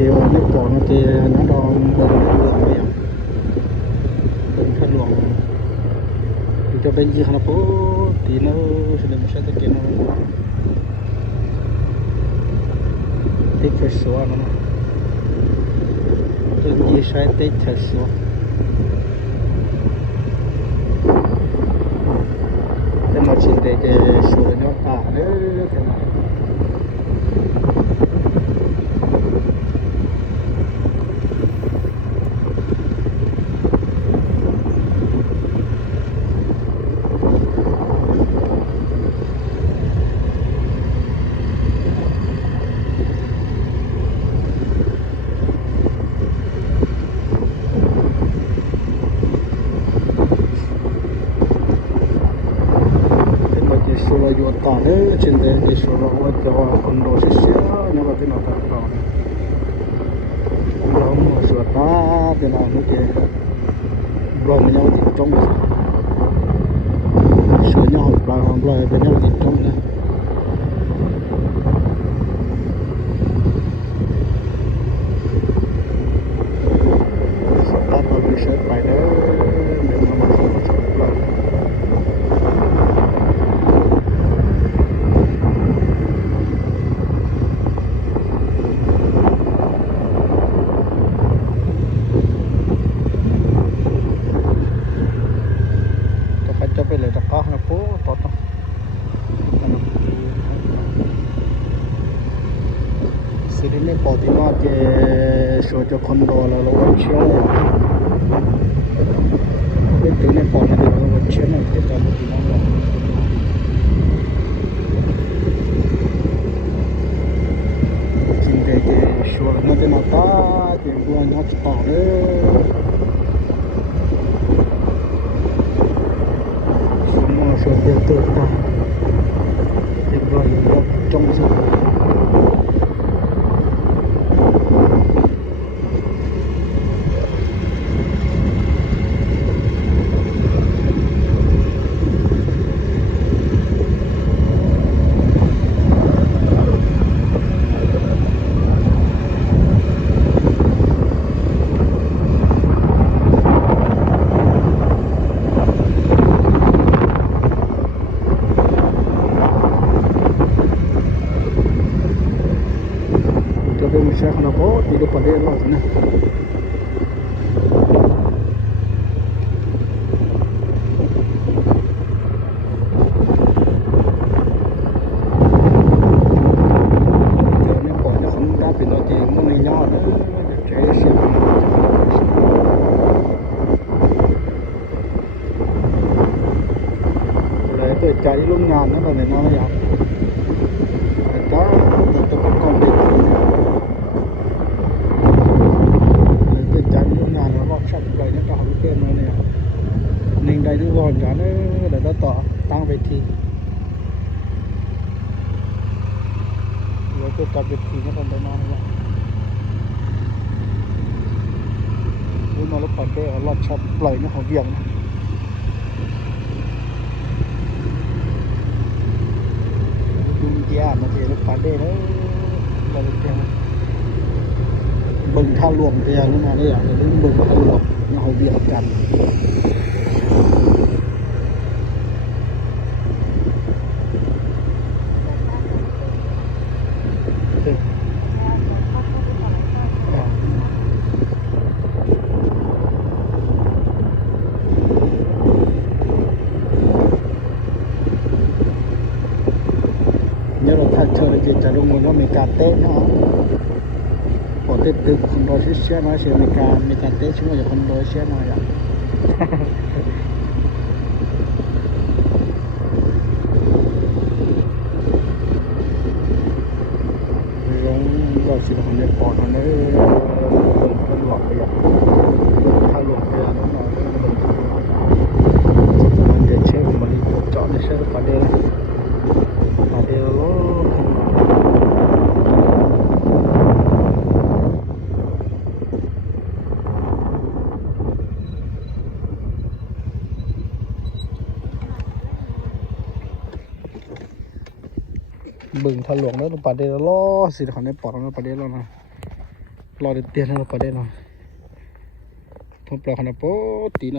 kia nước cỏ nó kia nó đo bơm luồng vậy bơm thắt luồng cho bên kia nó phố thì nó sẽ làm sao cái kia nó thích phải xóa nó tôi đi sai thích phải xóa thế mà chỉ để cái số nó cả đấy thế màอยู่ต่อเนื่องเช่นเดียวกับส่วนเราว่าจะว่าคนโดนเสียเนี่ยก็เป็นอันตรายเราส่วนป้าเป็นอะไรเนี่ยเราไม่เอาติดจ้องส่วนยอดปลาของเราเป็นเอาติดจ้องนะสตาร์ทเราไปเช็คไปเด้อเดี๋ยวมาส่งปลาจะไปเลยตะก้านะปุ๊บต่อต้องสิ่งนี้พอที่มาจะช่วยจะคอนโดแล้วเราเชื่อเป็นสิ่งนี้พอที่เราเชื่อนะที่จะมาที่นั่นเราสิ่งที่จะช่วยเราจะมาตาจะดูอันนั้นต่อเลยส่วนเดียวตัวต่างเรียบร้อยแล้วจงสุดsaya kenapa tidak pada lah sana. Ini pokoknya không ra bị nói chuyện mua này nhỏ nữa, chạy xe lại tôi chạy luôn ngàn nó rồi này nó mới dám. Đó, tôi còn bị sắp rồi nó tròn cái này nè nên đây đứa con cả nó để nó tỏ tăng về thì rồi cái cặp về thì nó còn đây non nữa nhưng mà lúc còn cái lọt sắp lời nó không viền India mà thì lúc còn đây đó là cáiบึงท่าหลวงเดียวนี่มาได้อย่างนี้บึงท่าหลวงเราเบียดกันเนี่ยเราถ้าเธอจะลงมือว่ามีการเต้นเนาะTết từ con đôi xe nói xe mình cả Tết chúng ta con đôi xe nói ạ rồi chỉ là con đẹp còn nó con lọt vậy thay lọt vậy nó nói mình để xe của mình chọn để xe phải đâyบึงทะลวงแล้วปลาเดลล้อสิเขาในปอดมันปลาเดลล้อนะ รอเตียนเราไปได้หน่อยทำปลาขนาดโป๊ตีนะ